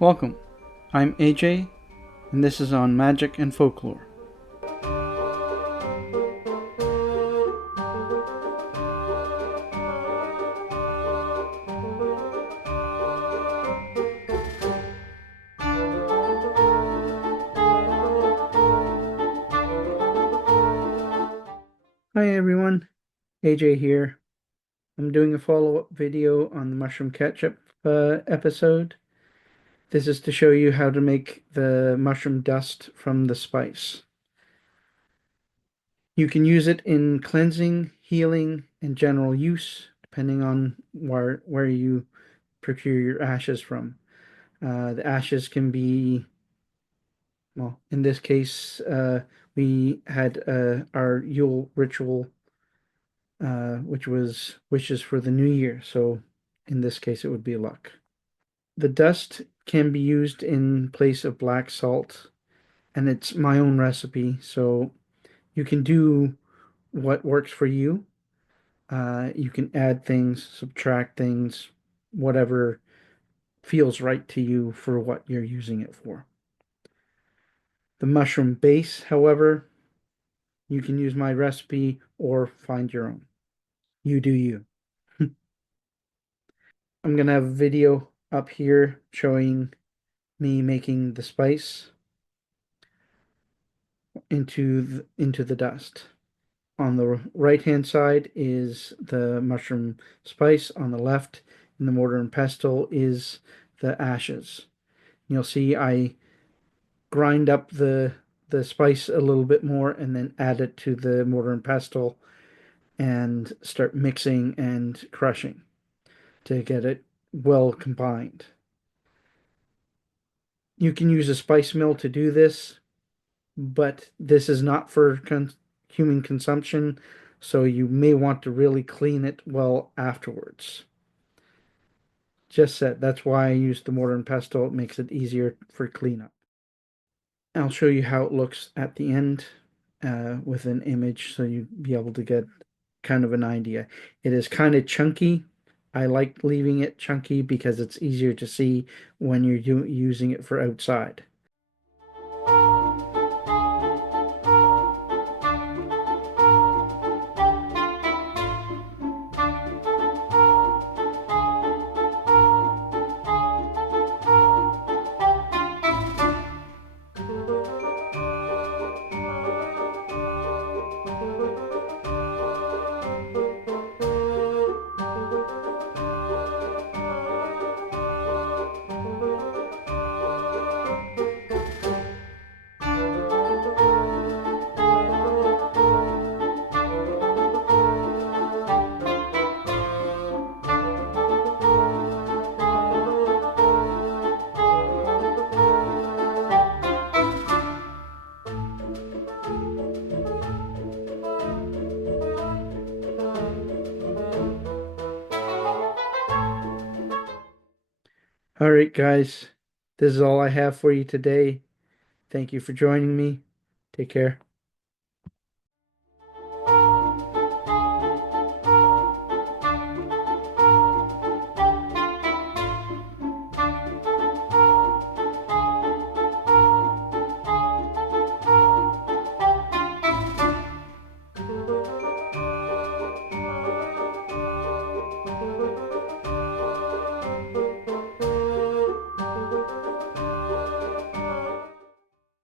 Welcome. I'm AJ, and this is on Magic and Folklore. Hi everyone, AJ here. I'm doing a follow-up video on the Mushroom Ketchup episode. This is to show you how to make the mushroom dust from the spice. You can use it in cleansing, healing, and general use, depending on where you procure your ashes from. The ashes can be, well, in this case, we had our Yule ritual, which was wishes for the new year. So in this case, it would be luck. The dust can be used in place of black salt, and it's my own recipe. So you can do what works for you. You can add things, subtract things, whatever feels right to you for what you're using it for. The mushroom base, however, you can use my recipe or find your own. You do you. I'm gonna have a video up here showing me making the spice into the dust. On the right hand side is the mushroom spice. On the left, in the mortar and pestle, is the ashes. You'll see I grind up the spice a little bit more and then add it to the mortar and pestle and start mixing and crushing to get it well combined. You can use a spice mill to do this, but this is not for human consumption, so you may want to really clean it well afterwards. Just said, that's why I use the mortar and pestle. It makes it easier for cleanup. I'll show you how it looks at the end with an image so you'd be able to get kind of an idea. It is kind of chunky. I like leaving it chunky because it's easier to see when you're using it for outside. All right, guys, this is all I have for you today. Thank you for joining me. Take care.